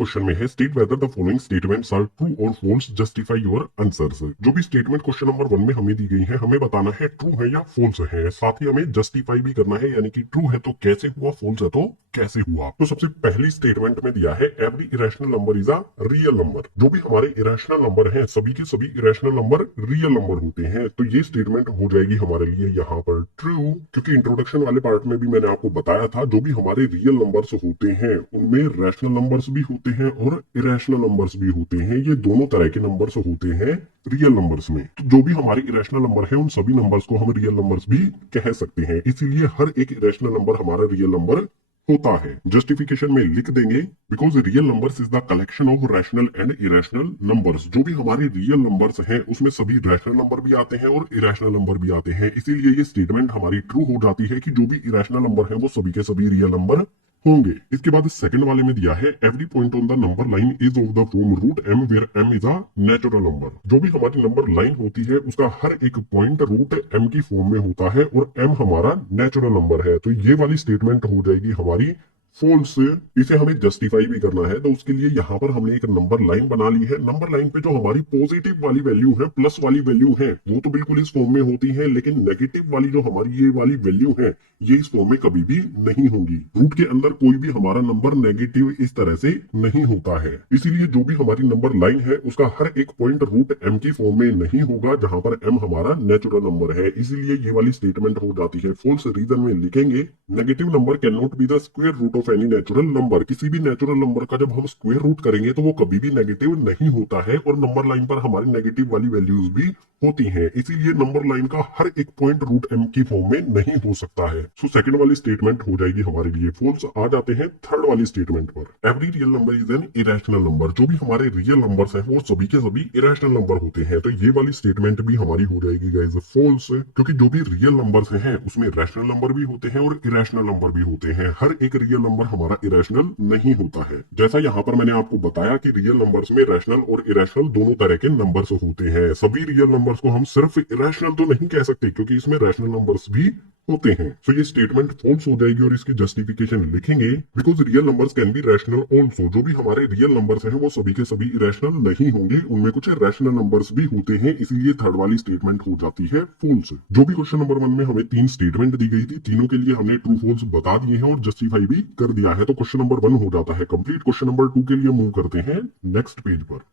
Question में है state whether the following statements are true और फॉल्स, जस्टिफाई योर आंसर्स। जो भी स्टेटमेंट क्वेश्चन नंबर 1 में हमें दी गई है, हमें बताना है ट्रू है या फॉल्स है। साथ ही हमें जस्टिफाई भी करना है, यानी कि ट्रू है तो कैसे हुआ, फॉल्स है तो कैसे हुआ। तो सबसे पहली स्टेटमेंट में दिया है every irrational number is a real number. जो भी हमारे इरेशनल नंबर हैं, सभी के सभी इरेशनल नंबर रियल नंबर होते हैं। तो ये स्टेटमेंट हो जाएगी हमारे लिए यहाँ पर ट्रू, क्योंकि इंट्रोडक्शन वाले पार्ट में भी मैंने आपको बताया था जो भी हमारे रियल नंबर्स होते हैं उनमें रैशनल नंबर्स भी होते हैं और इरेशनल नंबर्स भी होते हैं। ये दोनों तरह के नंबर्स होते हैं रियल नंबर्स में। तो जो भी हमारे इरेशनल नंबर है उन सभी नंबर्स को हम रियल नंबर्स भी कह सकते हैं। इसीलिए हर एक इरेशनल नंबर हमारा रियल नंबर होता है। जस्टिफिकेशन में लिख देंगे because real numbers is the collection of rational and irrational numbers. जो भी हमारे रियल नंबर्स हैं उसमें सभी रैशनल नंबर भी आते हैं और इरेशनल नंबर भी आते हैं। इसीलिए ये स्टेटमेंट हमारी ट्रू हो जाती है कि जो भी इरेशनल नंबर है वो सभी के सभी रियल नंबर होंगे। इसके बाद सेकंड वाले में दिया है every point on the number line is of the form root M where M is a natural number. जो भी हमारी नंबर लाइन होती है उसका हर एक पॉइंट रूट एम की फॉर्म में होता है और एम हमारा नेचुरल नंबर है। तो ये वाली स्टेटमेंट हो जाएगी हमारी फॉल्स। इसे हमें जस्टिफाई भी करना है, तो उसके लिए यहाँ पर हमने एक नंबर लाइन बना ली है। नंबर लाइन पे जो हमारी पॉजिटिव वाली वैल्यू है, प्लस वाली वैल्यू है, वो तो बिल्कुल इस फॉर्म में होती है, लेकिन नेगेटिव वाली जो हमारी ये वाली वैल्यू है ये इस फॉर्म में कभी भी नहीं होंगी। रूट के अंदर कोई भी हमारा नंबर नेगेटिव इस तरह से नहीं होता है। इसीलिए जो भी हमारी नंबर लाइन है उसका हर एक पॉइंट रूट एम की फॉर्म में नहीं होगा, जहां पर एम हमारा नेचुरल नंबर है। इसीलिए ये वाली स्टेटमेंट हो जाती है फॉल्स। रीजन में लिखेंगे negative number can not be the square root of any natural number. किसी भी नेचुरल नंबर का जब हम स्क्वायर रूट करेंगे तो वो कभी भी नेगेटिव नहीं होता है और नंबर लाइन पर हमारी नेगेटिव वाली वैल्यूज भी होती हैं। इसीलिए नंबर लाइन का हर एक पॉइंट रूट एम की फॉर्म में नहीं हो सकता है। सो सेकंड वाली स्टेटमेंट हो जाएगी हमारे लिए फॉल्स। आ जाते हैं थर्ड वाली स्टेटमेंट पर। Every real number is an irrational number. जो भी हमारे रियल नंबर्स हैं वो सभी के सभी इरेशनल नंबर होते हैं। तो ये वाली स्टेटमेंट भी हमारी हो जाएगी गाइस फॉल्स, क्योंकि जो भी रियल नंबर्स हैं उसमें रैशनल नंबर भी होते हैं और इरेशनल नंबर भी होते हैं। हर एक रियल नंबर हमारा इरेशनल नहीं होता है। जैसा यहाँ पर मैंने आपको बताया कि रियल नंबर्स में रैशनल और इरेशनल दोनों तरह के नंबर्स होते हैं। सभी रियल नंबर्स को हम सिर्फ इरेशनल तो नहीं कह सकते, क्योंकि इसमें रैशनल नंबर्स भी होते हैं। सो ये स्टेटमेंट फॉल्स हो जाएगी और इसकी जस्टिफिकेशन लिखेंगे because real numbers can be rational also. जो भी हमारे रियल नंबर्स हैं वो सभी के सभी इरेशनल नहीं होंगे, उनमें कुछ रैशनल नंबर्स भी होते हैं। इसलिए थर्ड वाली स्टेटमेंट हो जाती है फॉल्स। जो भी क्वेश्चन नंबर 1 में हमें 3 स्टेटमेंट दी गई थी, तीनों के लिए हमने ट्रू फॉल्स बता दिए हैं और जस्टिफाई भी कर दिया है। तो क्वेश्चन नंबर 1 हो जाता है कंप्लीट। क्वेश्चन नंबर 2 के लिए मूव करते हैं नेक्स्ट पेज पर।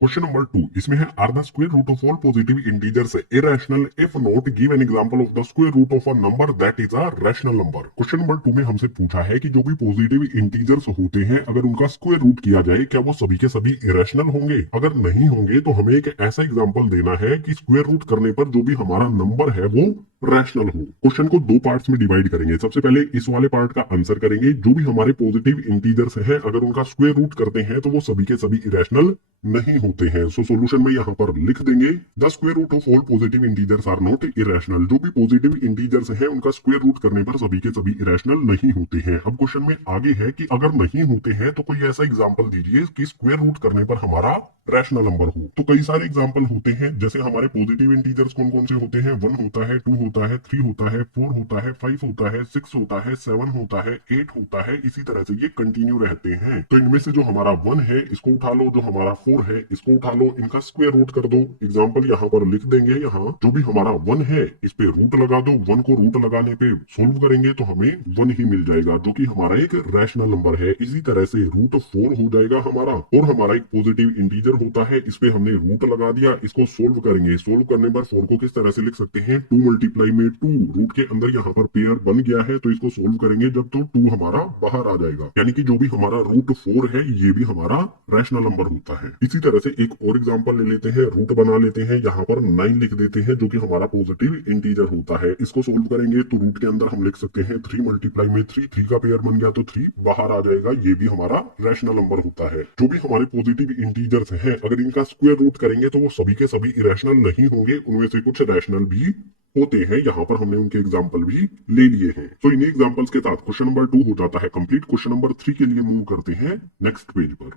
क्वेश्चन नंबर 2 इसमें है are the square root of all positive integers irrational if not give an example of the square root of a number that is a rational number. Question number 2 में हमसे पूछा है कि जो भी पॉजिटिव इंटीजर्स होते हैं अगर उनका स्क्वायर रूट किया जाए क्या वो सभी के सभी इरेशनल होंगे। अगर नहीं होंगे तो हमें एक ऐसा एग्जाम्पल देना है कि स्क्वायर रूट करने पर जो भी हमारा नंबर है वो रैशनल हो। क्वेश्चन को 2 पार्ट्स में डिवाइड करेंगे। सबसे पहले इस वाले पार्ट का आंसर करेंगे। जो भी हमारे पॉजिटिव इंटीजर्स हैं अगर उनका स्क्वायर रूट करते हैं तो वो सभी के सभी इरेशनल नहीं होते हैं। सो सॉल्यूशन में यहाँ पर लिख देंगे the square root of all positive integers are not irrational. जो भी पॉजिटिव इंटीजर्स हैं उनका स्क्वायर रूट करने पर सभी के सभी इरेशनल नहीं होते हैं। अब क्वेश्चन में आगे है कि अगर नहीं होते हैं तो कोई ऐसा एग्जाम्पल दीजिए कि स्क्वायर रूट करने पर हमारा रैशनल नंबर हो। तो कई सारे एग्जाम्पल होते हैं, जैसे हमारे पॉजिटिव इंटीजर्स कौन कौन से होते हैं, 1 होता है, 2 होता है, 3 होता है, 4 होता है, 5 होता है, 6 होता है, 7 होता है, 8 होता है। इसी तरह से ये कंटिन्यू रहते हैं। तो इनमें से जो हमारा 1 है इसको उठा लो, जो हमारा 4 है इसको उठा लो, इनका स्क्वायर रूट कर दो। एग्जाम्पल यहाँ पर लिख देंगे। यहाँ जो भी हमारा 1 है इस पे रूट लगा दो। 1 को रूट लगाने पे सोल्व करेंगे तो हमें 1 ही मिल जाएगा, जो कि हमारा एक रैशनल नंबर है। इसी तरह से रूट 4 हो जाएगा हमारा, और हमारा एक पॉजिटिव इंटीजर होता है, इस पे हमने रूट लगा दिया। इसको सोल्व करेंगे। सोल्व करने पर 4 को किस तरह से लिख सकते हैं, 2 मल्टीप्लाई में 2। रूट के अंदर यहाँ पर पेयर बन गया है तो इसको सोल्व करेंगे जब तो 2 हमारा बाहर आ जाएगा, यानी कि जो भी हमारा रूट 4 है ये भी हमारा रैशनल नंबर होता है। इसी तरह से एक और एग्जांपल ले लेते हैं, रूट बना लेते हैं। यहाँ पर 9 लिख देते हैं जो कि हमारा पॉजिटिव इंटीजर होता है। इसको सोल्व करेंगे तो रूट के अंदर हम लिख सकते हैं 3 मल्टीप्लाई में 3। 3 का पेयर बन गया तो 3 बाहर आ जाएगा, ये भी हमारा रैशनल नंबर होता है। जो भी हमारे पॉजिटिव इंटीजर्स हैं अगर इनका स्क्वायर रूट करेंगे तो वो सभी के सभी इरेशनल नहीं होंगे, उनमें से कुछ रैशनल भी होते हैं। यहाँ पर हमने उनके एग्जाम्पल भी ले लिए हैं। तो इन्हीं एग्जाम्पल्स के साथ क्वेश्चन नंबर 2 हो जाता है कंप्लीट। क्वेश्चन नंबर 3 के लिए मूव करते हैं नेक्स्ट पेज पर।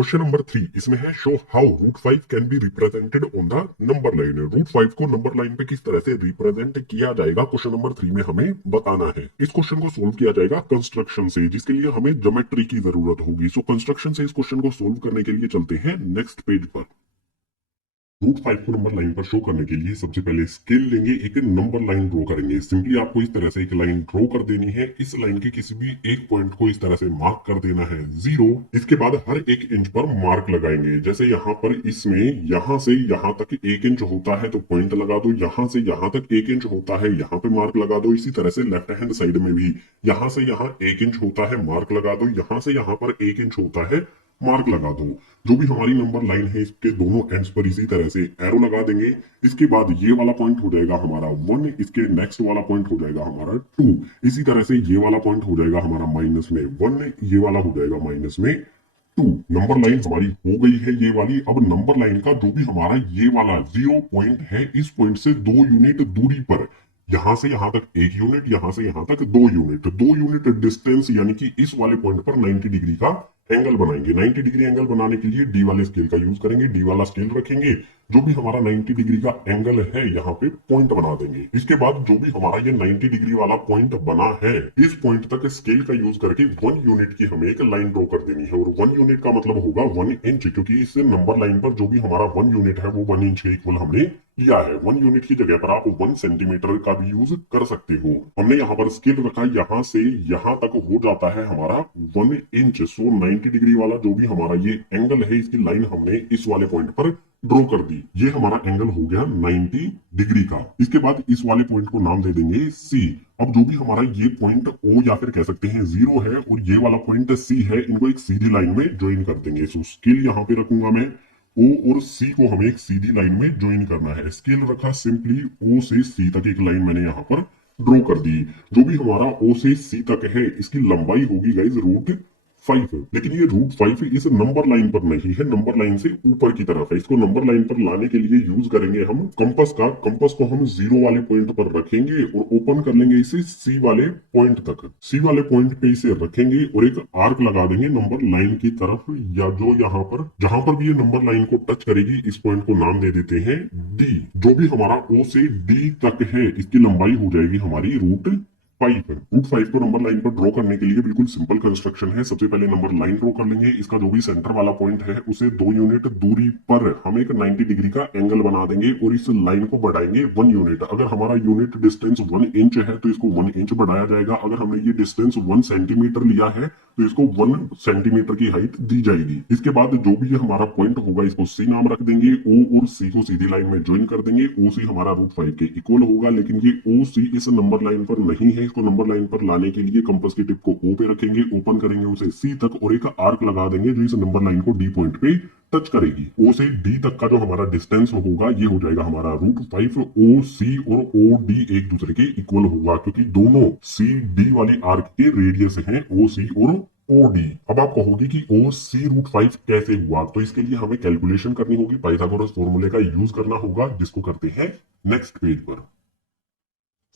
क्वेश्चन नंबर 3 इसमें है show how root 5 can be represented on the number line. Root 5 को नंबर लाइन पे किस तरह से रिप्रेजेंट किया जाएगा क्वेश्चन नंबर 3 में हमें बताना है। इस क्वेश्चन को सोल्व किया जाएगा कंस्ट्रक्शन से, जिसके लिए हमें ज्योमेट्री की जरूरत होगी। सो कंस्ट्रक्शन से इस क्वेश्चन को सोल्व करने के लिए चलते हैं नेक्स्ट पेज पर। रूट 5 को नंबर लाइन पर शो करने के लिए सबसे पहले स्केल लेंगे, एक नंबर लाइन ड्रॉ करेंगे। सिंपली आपको इस तरह से एक लाइन ड्रॉ कर देनी है। इस लाइन के किसी भी एक पॉइंट को इस तरह से मार्क कर देना है 0। इसके बाद हर 1 इंच पर मार्क लगाएंगे। जैसे यहाँ पर इसमें यहाँ से यहाँ तक 1 इंच होता है तो पॉइंट लगा दो, यहाँ से यहाँ तक 1 इंच होता है यहाँ पे मार्क लगा दो। इसी तरह से लेफ्ट हैंड साइड में भी यहाँ से यहाँ 1 इंच होता है मार्क लगा दो, यहाँ से यहाँ पर 1 इंच होता है मार्क लगा दो। जो भी हमारी नंबर लाइन है इसके दोनों एंड्स पर इसी तरह से एरो लगा देंगे। इसके बाद ये वाला पॉइंट हो जाएगा हमारा 1, इसके नेक्स्ट वाला पॉइंट हो जाएगा हमारा 2, इसी तरह से ये वाला पॉइंट हो जाएगा हमारा माइनस में 1, ये वाला हो जाएगा माइनस में 2। नंबर लाइन हमारी हो गई है ये वाली। अब नंबर लाइन का जो भी हमारा ये वाला 0 पॉइंट है, इस पॉइंट से 2 यूनिट दूरी पर, यहां से यहां तक 1 यूनिट, यहां से यहां तक 2 यूनिट, 2 यूनिट डिस्टेंस यानी कि इस वाले पॉइंट पर 90 डिग्री का एंगल बनाएंगे। 90 डिग्री एंगल बनाने के लिए डी वाले स्केल का यूज करेंगे, डी वाला स्केल रखेंगे। जो भी हमारा 90 डिग्री का एंगल है यहाँ पे पॉइंट बना देंगे। इसके बाद जो भी हमारा ये 90 डिग्री वाला पॉइंट बना है, इस पॉइंट तक स्केल का यूज करके 1 यूनिट की हमें एक लाइन ड्रॉ कर देनी है। और 1 यूनिट का मतलब होगा 1 इंच, क्योंकि इस नंबर लाइन पर जो भी हमारा 1 यूनिट है वो 1 इंच के इक्वल हमने लिया है। 1 यूनिट की जगह पर आप 1 सेंटीमीटर का भी यूज कर सकते हो। हमने यहाँ पर स्केल रखा, यहाँ से यहाँ तक हो जाता है हमारा 1 इंच। सो 90 डिग्री वाला जो भी हमारा ये एंगल है, इसकी लाइन हमने इस वाले पॉइंट पर ड्रॉ कर दी। ये हमारा एंगल हो गया 90 डिग्री का। इसके बाद इस वाले पॉइंट को नाम दे देंगे C। अब जो भी हमारा ये पॉइंट O या फिर कह सकते हैं 0 है और ये वाला पॉइंट C है, इनको एक सीधी लाइन में ज्वाइन कर देंगे। सो स्केल यहाँ पे रखूंगा मैं, O और C को हमें एक सीधी लाइन में ज्वाइन करना है। स्केल रखा, सिंपली O से C तक एक लाइन मैंने यहाँ पर ड्रॉ कर दी। जो भी हमारा O से C तक है, इसकी लंबाई होगी गाइज रूट 5। लेकिन ये रूट 5 इस नंबर लाइन पर नहीं है, नंबर लाइन से ऊपर की तरफ है। इसको नंबर लाइन पर लाने के लिए यूज करेंगे हम कंपास का। कंपास को हम 0 वाले पॉइंट पर रखेंगे और ओपन कर लेंगे इसे C वाले पॉइंट तक। C वाले पॉइंट पे इसे रखेंगे और एक आर्क लगा देंगे नंबर लाइन की तरफ, या जो यहाँ पर जहां पर भी ये नंबर लाइन को टच करेगी, इस पॉइंट को नाम दे देते हैं D। जो भी हमारा O से D तक है, इसकी लंबाई हो जाएगी हमारी रूट 5। रूट 5 को नंबर लाइन पर ड्रॉ करने के लिए बिल्कुल सिंपल कंस्ट्रक्शन है। सबसे पहले नंबर लाइन ड्रॉ कर लेंगे। इसका जो भी सेंटर वाला पॉइंट है, उसे 2 यूनिट दूरी पर हम एक 90 डिग्री का एंगल बना देंगे और इस लाइन को बढ़ाएंगे 1 यूनिट। अगर हमारा यूनिट डिस्टेंस 1 इंच है तो इसको 1 इंच बढ़ाया जाएगा। अगर हमने ये डिस्टेंस 1 सेंटीमीटर लिया है तो इसको 1 सेंटीमीटर की हाइट दी जाएगी। इसके बाद जो भी हमारा पॉइंट होगा, इसको C नाम रख देंगे। O और C को सीधी लाइन में ज्वाइन कर देंगे। OC हमारा रूट 5 के इक्वल होगा, लेकिन ये OC इस नंबर लाइन पर नहीं है। इसको नंबर लाइन पर लाने के लिए कंपास की टिप को O पे रखेंगे, ओपन करेंगे उसे C तक और एक आर्क लगा देंगे जो इस नंबर लाइन को D पॉइंट पे टच करेगी। O से D तक का जो हमारा डिस्टेंस होगा, ये हो जाएगा हमारा रूट 5। OC और OD एक दूसरे के इक्वल होगा, क्योंकि दोनों CD वाली आर्क के रेडियस हैं OC और OD। अब आप कहोगे कि OC रूट 5 कैसे हुआ, तो इसके लिए हमें कैलकुलेशन करनी होगी, पाइथागोरस फॉर्मूले का यूज करना होगा, जिसको करते हैं नेक्स्ट पेज पर।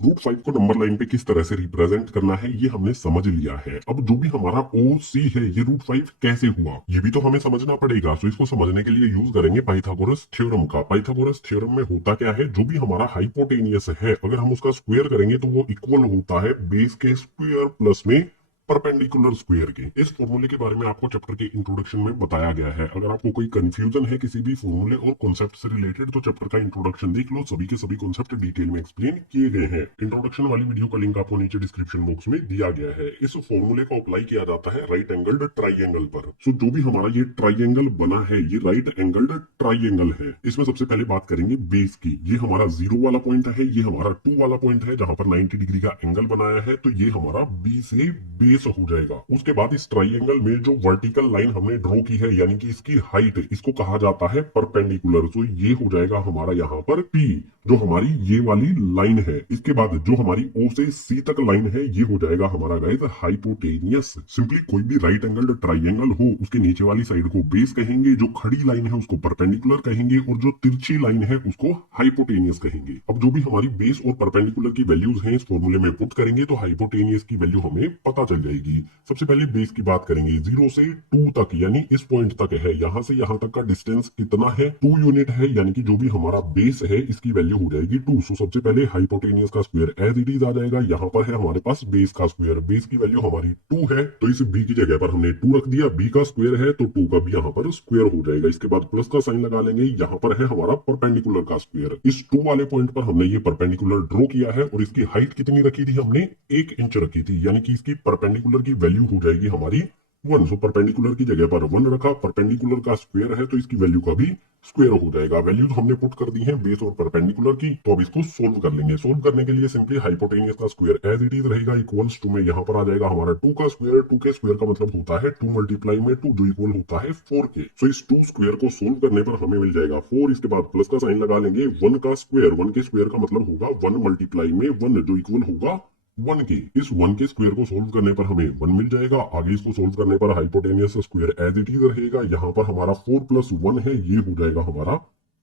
रूट 5 को नंबर लाइन पे किस तरह से रिप्रेजेंट करना है ये हमने समझ लिया है। अब जो भी हमारा OC है, ये रूट 5 कैसे हुआ ये भी तो हमें समझना पड़ेगा। तो इसको समझने के लिए यूज करेंगे पाइथागोरस थ्योरम का। पाइथागोरस थ्योरम में होता क्या है, जो भी हमारा हाइपोटेनियस है, अगर हम उसका स्क्वायर करेंगे तो वो इक्वल होता है बेस के स्क्वायर प्लस में परपेंडिकुलर स्क्वायर के। इस फॉर्मूले के बारे में आपको चैप्टर के इंट्रोडक्शन में बताया गया है। अगर आपको कोई कंफ्यूजन है किसी भी फॉर्मूले और कॉन्सेप्ट से रिलेटेड, तो चैप्टर का इंट्रोडक्शन देख लो, सभी के सभी कॉन्सेप्ट डिटेल में एक्सप्लेन किए गए हैं। इंट्रोडक्शन वाली वीडियो का लिंक आपको नीचे डिस्क्रिप्शन बॉक्स में दिया गया है। इस फॉर्मूले को अप्लाई किया जाता है राइट एंगल्ड ट्राइंगल पर। सो जो भी हमारा ये ट्राइंगल बना है, ये राइट एंगल्ड ट्राइंगल है। इसमें सबसे पहले बात करेंगे बेस की। ये हमारा 0 वाला पॉइंट है, ये हमारा 2 वाला पॉइंट है जहां पर 90 डिग्री का एंगल बनाया है, तो ये हमारा B से बेस हो जाएगा। उसके बाद इस ट्राइंगल में जो वर्टिकल लाइन हमने ड्रॉ की है, यानी कि इसकी हाइट, इसको कहा जाता है परपेंडिकुलर। तो ये हो जाएगा हमारा यहाँ पर P, जो हमारी ये वाली लाइन है। इसके बाद जो हमारी O से C तक लाइन है, ये हो जाएगा हमारा गाइस हाइपोटेनियस। सिंपली कोई भी राइट एंगल्ड ट्राइंगल हो, उसके नीचे वाली साइड को बेस कहेंगे, जो खड़ी लाइन है उसको परपेंडिकुलर कहेंगे और जो तिरछी लाइन है उसको हाइपोटेनियस कहेंगे। अब जो भी हमारी बेस और परपेंडिकुलर की वैल्यूज हैं इस फॉर्मूले में पुट करेंगे तो हाइपोटेनियस की वैल्यू हमें पता चल जाएगी। सबसे पहले बेस की बात करेंगे, 0 से 2 तक यानी इस पॉइंट तक है, यहाँ से यहाँ तक का डिस्टेंस कितना है, 2 यूनिट है, यानी कि जो भी हमारा बेस है इसकी वैल्यू हो जाएगी 2। सो सबसे पहले हाइपोटेनियस का स्क्वायर एज इट इज आ जाएगा, यहाँ पर है हमारे पास बेस का स्क्वायर, बेस की वैल्यू हमारी 2 है तो इस बी की जगह पर हमने 2 रख दिया, बी का स्क्वायर है तो 2 का भी यहाँ पर स्क्वायर हो जाएगा। इसके बाद प्लस का साइन लगा लेंगे, यहाँ पर है हमारा परपेंडिकुलर का स्क्वायर, इस 2 वाले पॉइंट पर हमने ये परपेंडिकुलर ड्रॉ किया है और इसकी हाइट कितनी रखी थी हमने, 1 इंच रखी थी, यानी कि इसकी परपेंडिकुलर की वैल्यू हो जाएगी हमारी 1। सो परपेंडिकुलर की जगह पर 1 रखा, परपेंडिकुलर का स्क्वायर है तो इसकी वैल्यू का भी स्क्वायर हो जाएगा। वैल्यूज हमने पुट कर दी हैं बेस और परपेंडिकुलर की, तो अब इसको सोल्व कर लेंगे। सोल्व करने के लिए सिंपली हाइपोटेनियस का स्क्वायर एज इट इज रहेगा इक्वल्स टू में यहाँ पर आ जाएगा हमारा 2 का स्क्वायर, 2 के स्क्वायर का मतलब होता है 2 मल्टीप्लाई में 2 जो इक्वल होता है 4 के। सो इस 2 स्क्वायर को सोल्व करने पर हमें मिल जाएगा 4, इसके बाद प्लस का साइन लगा लेंगे, 1 का स्क्वायर, 1 के स्क्वायर का मतलब होगा 1 मल्टीप्लाई में 1 जो इक्वल होगा 1 के। इस 1 के स्क्वायर को सोल्व करने पर हमें 1 मिल जाएगा। आगे इसको सोल्व करने पर hypotenuse square as it is रहेगा, यहाँ पर हमारा 4 प्लस 1 है, ये हो जाएगा हमारा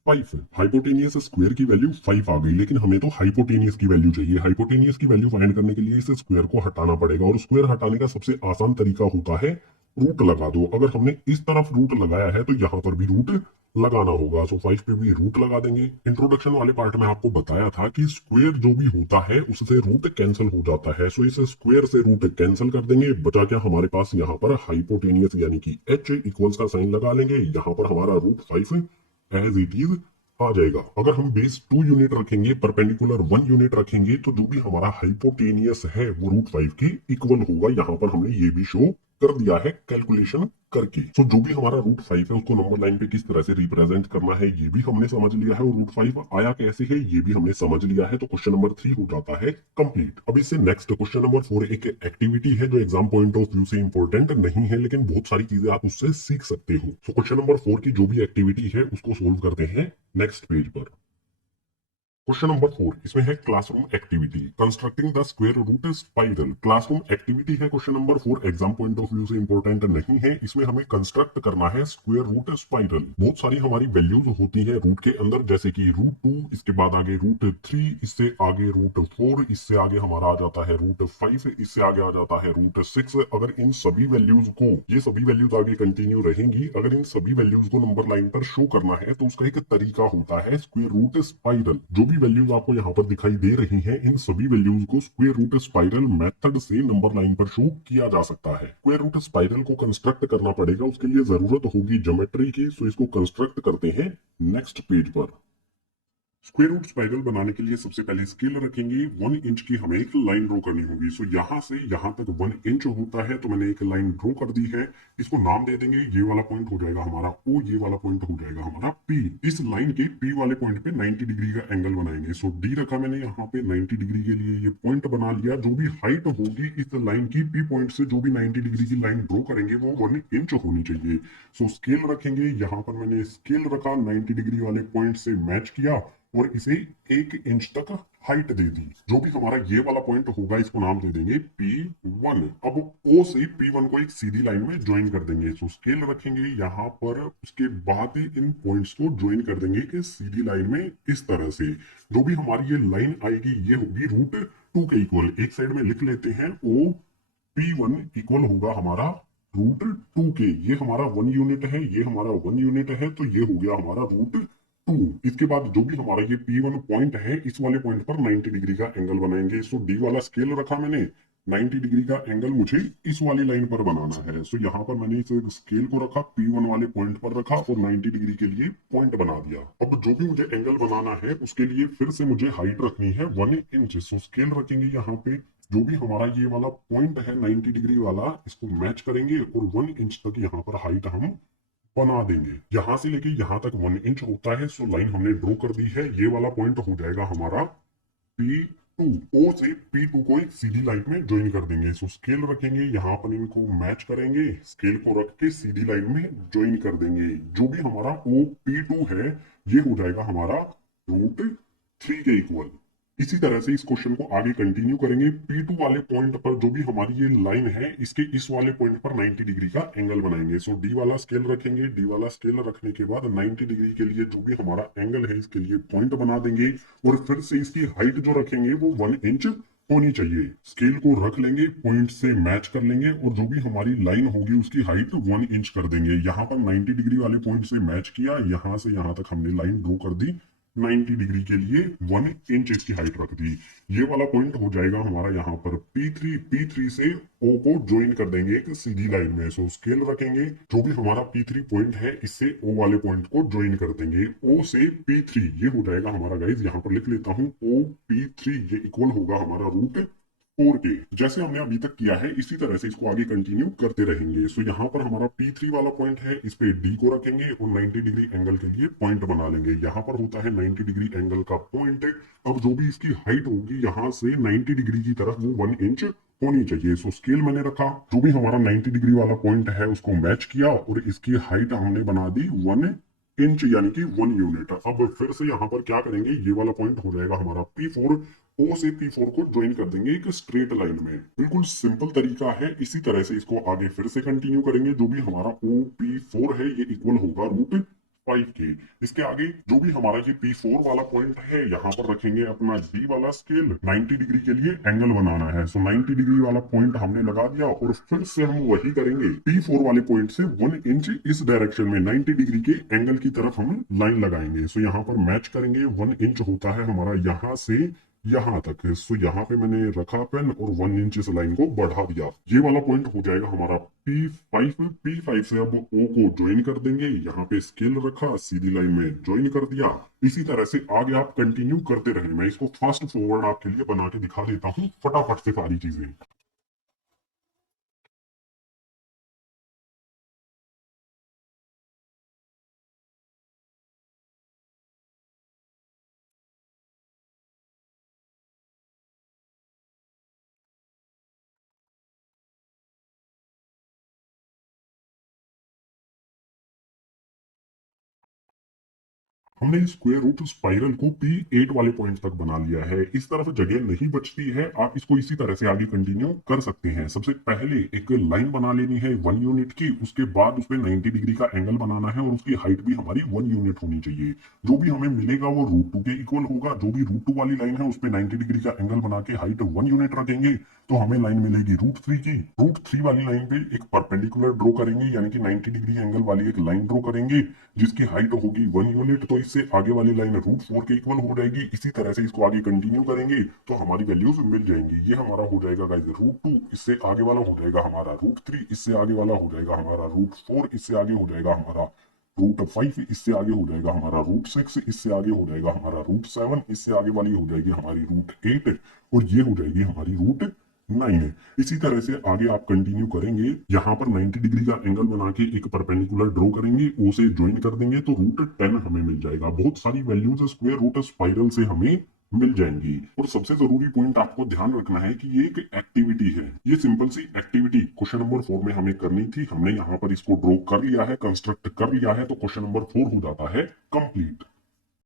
5। हाइपोटेनियस स्क्वायर की वैल्यू 5 आ गई, लेकिन हमें तो हाइपोटेनियस की वैल्यू चाहिए। हाइपोटेनियस की वैल्यू फाइंड करने के लिए इस स्क्वायर को हटाना पड़ेगा और स्क्वायर हटाने का सबसे आसान तरीका होता है रूट लगा दो। अगर हमने इस तरफ रूट लगाया है तो यहाँ पर भी रूट लगाना होगा। सो 5 पे भी रूट लगा देंगे। इंट्रोडक्शन वाले पार्ट में आपको बताया था कि स्क्वायर जो भी होता है उससे रूट कैंसिल हो जाता है। सो इस स्क्वायर से रूट कैंसिल कर देंगे, बचा क्या हमारे पास यहाँ पर हाइपोटेनियस यानी कि h इक्वल्स का साइन लगा लेंगे, यहाँ पर हमारा रूट 5 एज इट इज आ जाएगा। अगर हम बेस 2 यूनिट रखेंगे, परपेंडिकुलर 1 यूनिट रखेंगे, तो जो भी हमारा हाइपोटेनियस है वो रूट 5 के इक्वल होगा। यहाँ पर हमने ये भी शो कर दिया है कैलकुलेशन करके। सो जो भी हमारा रूट 5 है उसको नंबर लाइन पे किस तरह से रिप्रेजेंट करना है ये भी हमने समझ लिया है, और रूट 5 आया कैसे है ये भी हमने समझ लिया है। तो क्वेश्चन नंबर 3 हो जाता है कंप्लीट। अब इससे नेक्स्ट क्वेश्चन नंबर 4 एक एक्टिविटी है जो एग्जाम पॉइंट ऑफ व्यू से इंपॉर्टेंट नहीं है, लेकिन बहुत सारी चीजें आप उससे सीख सकते हो। सो क्वेश्चन नंबर 4 की जो भी एक्टिविटी है उसको सोल्व करते हैं नेक्स्ट पेज पर। क्वेश्चन नंबर 4 इसमें है classroom activity, constructing the square root spiral. Classroom activity है question number 4, exam point of view से इंपॉर्टेंट नहीं है। इसमें हमें कंस्ट्रक्ट करना है स्क्वायर रूट स्पाइरल। बहुत सारी हमारी वैल्यूज होती है रूट के अंदर, जैसे कि रूट 2, इसके बाद आगे रूट 3, इससे आगे रूट 4, इससे आगे हमारा आ जाता है रूट 5, इससे आगे आ जाता है रूट 6। अगर इन सभी वैल्यूज को, ये सभी वैल्यूज आगे कंटिन्यू रहेंगी, अगर इन सभी वैल्यूज को नंबर लाइन पर शो करना है तो उसका एक तरीका होता है स्क्वायर रूट स्पाइरल। जो भी वैल्यूज आपको यहाँ पर दिखाई दे रही हैं, इन सभी वैल्यूज को स्क्वायर रूट स्पाइरल मेथड से नंबर लाइन पर शो किया जा सकता है। स्क्वायर रूट स्पाइरल को कंस्ट्रक्ट करना पड़ेगा, उसके लिए जरूरत होगी ज्योमेट्री की। सो इसको कंस्ट्रक्ट करते हैं नेक्स्ट पेज पर। स्क्वायर रूट स्पाइरल बनाने के लिए सबसे पहले स्केल रखेंगे, 1 इंच की हमें एक लाइन ड्रॉ करनी होगी। सो यहाँ से यहाँ तक 1 इंच होता है, तो मैंने एक लाइन ड्रॉ कर दी है। इसको नाम दे देंगे, ये वाला पॉइंट हो जाएगा हमारा O, ये वाला पॉइंट हो जाएगा हमारा P। इस लाइन के P वाले पॉइंट पे 90 डिग्री का एंगल बनाएंगे। सो D रखा मैंने यहाँ पे 90 डिग्री के लिए, ये पॉइंट बना लिया। जो भी हाइट होगी इस लाइन की P पॉइंट से, जो भी 90 डिग्री की लाइन ड्रॉ करेंगे वो 1 इंच होनी चाहिए। सो स्केल रखेंगे, यहाँ पर मैंने स्केल रखा, 90 डिग्री वाले पॉइंट से मैच किया और इसे 1 इंच तक हाइट दे दी। जो भी हमारा ये वाला पॉइंट होगा इसको नाम दे देंगे P1। अब O से P1 को एक सीधी लाइन में ज्वाइन कर देंगे। सो स्केल रखेंगे यहाँ पर, उसके बाद इन पॉइंट्स को ज्वाइन कर देंगे कि सीधी लाइन में इस तरह से। जो भी हमारी ये लाइन आएगी ये होगी रूट 2 के इक्वल। एक साइड में लिख लेते हैं, O P1 इक्वल होगा हमारा रूट 2 के। ये हमारा 1 यूनिट है, ये हमारा 1 यूनिट है, तो ये हो गया हमारा रूट 2। इसके बाद जो भी हमारा ये P1 पॉइंट है, इस वाले पॉइंट पर 90 डिग्री का एंगल बनाएंगे। सो D वाला स्केल रखा मैंने, 90 डिग्री का एंगल मुझे इस वाली लाइन पर बनाना है। सो यहाँ पर मैंने इस स्केल को रखा, P1 वाले पॉइंट पर रखा और 90 डिग्री के लिए पॉइंट बना दिया। अब जो भी मुझे एंगल बनाना है उसके लिए फिर से मुझे हाइट रखनी है 1 इंच। सो स्केल रखेंगे यहाँ पे, जो भी हमारा ये वाला पॉइंट है 90 डिग्री वाला, इसको मैच करेंगे और 1 इंच तक यहाँ पर हाइट हम बना देंगे। यहां से लेके यहां तक 1 इंच होता है। सो लाइन हमने ड्रॉ कर दी है, ये वाला पॉइंट हो जाएगा हमारा P2। O से P2 को एक सीधी लाइन में ज्वाइन कर देंगे। सो स्केल रखेंगे, यहाँ पर इनको मैच करेंगे, स्केल को रख के सीधी लाइन में ज्वाइन कर देंगे। जो भी हमारा OP2 है ये हो जाएगा हमारा रूट 3 के इक्वल। इसी तरह से इस क्वेश्चन को आगे कंटिन्यू करेंगे। P2 वाले पॉइंट पर जो भी हमारी ये लाइन है, इसके इस वाले पॉइंट पर 90 डिग्री का एंगल बनाएंगे। सो D वाला स्केल रखेंगे, D वाला स्केल रखने के बाद 90 डिग्री के लिए जो भी हमारा एंगल है इसके लिए पॉइंट बना देंगे और फिर से इसकी हाइट जो रखेंगे वो 1 इंच होनी चाहिए। स्केल को रख लेंगे, पॉइंट से मैच कर लेंगे और जो भी हमारी लाइन होगी उसकी हाइट 1 इंच कर देंगे। यहाँ पर 90 डिग्री वाले पॉइंट से मैच किया, यहाँ से यहाँ तक हमने लाइन ड्रॉ कर दी। 90 डिग्री के लिए 1 इंच इसकी हाइट रख दी। ये वाला पॉइंट हो जाएगा हमारा यहाँ पर P3। P3 से O को ज्वाइन कर देंगे एक सीधी लाइन में। सो स्केल रखेंगे, जो भी हमारा P3 पॉइंट है इससे O वाले पॉइंट को ज्वाइन कर देंगे। O से P3 ये हो जाएगा हमारा गाइज, यहाँ पर लिख लेता हूँ OP3 ये इक्वल होगा हमारा √4 के। जैसे हमने अभी तक किया है इसी तरह से इसको आगे कंटिन्यू करते रहेंगे। सो यहाँ पर हमारा P3 वाला पॉइंट है, इस पे D को रखेंगे और 90 डिग्री एंगल के लिए पॉइंट बना लेंगे। यहाँ पर होता है 90 डिग्री एंगल का पॉइंट। अब जो भी इसकी हाइट होगी यहाँ से 90 डिग्री की तरफ वो 1 इंच होनी चाहिए। सो स्केल मैंने रखा, जो भी हमारा 90 डिग्री वाला पॉइंट है उसको मैच किया और इसकी हाइट हमने बना दी 1 इंच यानी कि 1 यूनिट। अब फिर से यहाँ पर क्या करेंगे, ये वाला पॉइंट हो जाएगा हमारा P4। O से P4 को ज्वाइन कर देंगे एक स्ट्रेट लाइन में। बिल्कुल सिंपल तरीका है। इसी तरह से इसको आगे फिर से कंटिन्यू करेंगे। जो भी हमारा OP4 है ये इक्वल होगा √5 के। इसके आगे जो भी हमारा ये P4 वाला पॉइंट है यहाँ पर रखेंगे अपना D वाला स्केल। 90 डिग्री के लिए एंगल बनाना है। सो 90 डिग्री वाला पॉइंट हमने लगा दिया और फिर से हम वही करेंगे। P4 वाले पॉइंट से 1 इंच इस डायरेक्शन में 90 डिग्री के एंगल की तरफ हम लाइन लगाएंगे। सो यहाँ पर मैच करेंगे। 1 इंच होता है हमारा यहाँ से यहाँ तक। सो यहाँ पे मैंने रखा पेन और 1 इंच इस लाइन को बढ़ा दिया। ये वाला पॉइंट हो जाएगा हमारा P5। P5 से अब O को ज्वाइन कर देंगे। यहाँ पे स्केल रखा, सीधी लाइन में ज्वाइन कर दिया। इसी तरह से आगे आप कंटिन्यू करते रहें। मैं इसको फास्ट फॉरवर्ड आपके लिए बना के दिखा देता हूँ फटाफट से सारी चीजें। हमने स्क्वायर रूट स्पाइरल को P8 वाले पॉइंट तक बना लिया है। इस तरफ जगह नहीं बचती है। आप इसको इसी तरह से आगे कंटिन्यू कर सकते हैं। सबसे पहले एक लाइन बना लेनी है 1 यूनिट की। उसके बाद उस पर 90 डिग्री का एंगल बनाना है और उसकी हाइट भी हमारी 1 यूनिट होनी चाहिए। जो भी हमें मिलेगा वो √2 के इक्वल होगा। जो भी √2 वाली लाइन है उस पर 90 डिग्री का एंगल बना के हाइट 1 यूनिट रखेंगे तो हमें लाइन मिलेगी √3 की। √3 वाली लाइन पे एक परपेंडिकुलर ड्रॉ करेंगे यानी कि 90 डिग्री एंगल वाली एक लाइन ड्रॉ करेंगे जिसकी हाइट होगी 1 यूनिट। तो इससे आगे वाली लाइन √4 के इक्वल हो जाएगी। इसी तरह से इसको आगे कंटिन्यू करेंगे तो हमारी वैल्यूज मिल जाएंगी। ये हमारा हो जाएगा गाइस √2, इससे आगे वाला हो जाएगा हमारा √3, इससे आगे वाला हो जाएगा हमारा √4, इससे आगे हो जाएगा हमारा √5, इससे आगे हो जाएगा हमारा √6, इससे आगे हो जाएगा हमारा √7, इससे आगे वाली हो जाएगी हमारी √8 और ये हो जाएगी हमारी √9। इसी तरह से आगे आप कंटिन्यू करेंगे। यहाँ पर 90 डिग्री का एंगल बना के एक परपेंडिकुलर ड्रॉ करेंगे, O से ज्वाइन कर देंगे तो √10 हमें मिल जाएगा। बहुत सारी वैल्यूज स्क्वायर रूट स्पाइरल से हमें मिल जाएंगी। और सबसे जरूरी पॉइंट आपको ध्यान रखना है कि ये एक एक्टिविटी है। ये सिंपल सी एक्टिविटी क्वेश्चन नंबर 4 में हमें करनी थी। हमने यहाँ पर इसको ड्रॉ कर लिया है, कंस्ट्रक्ट कर लिया है तो क्वेश्चन नंबर 4 हो जाता है कंप्लीट।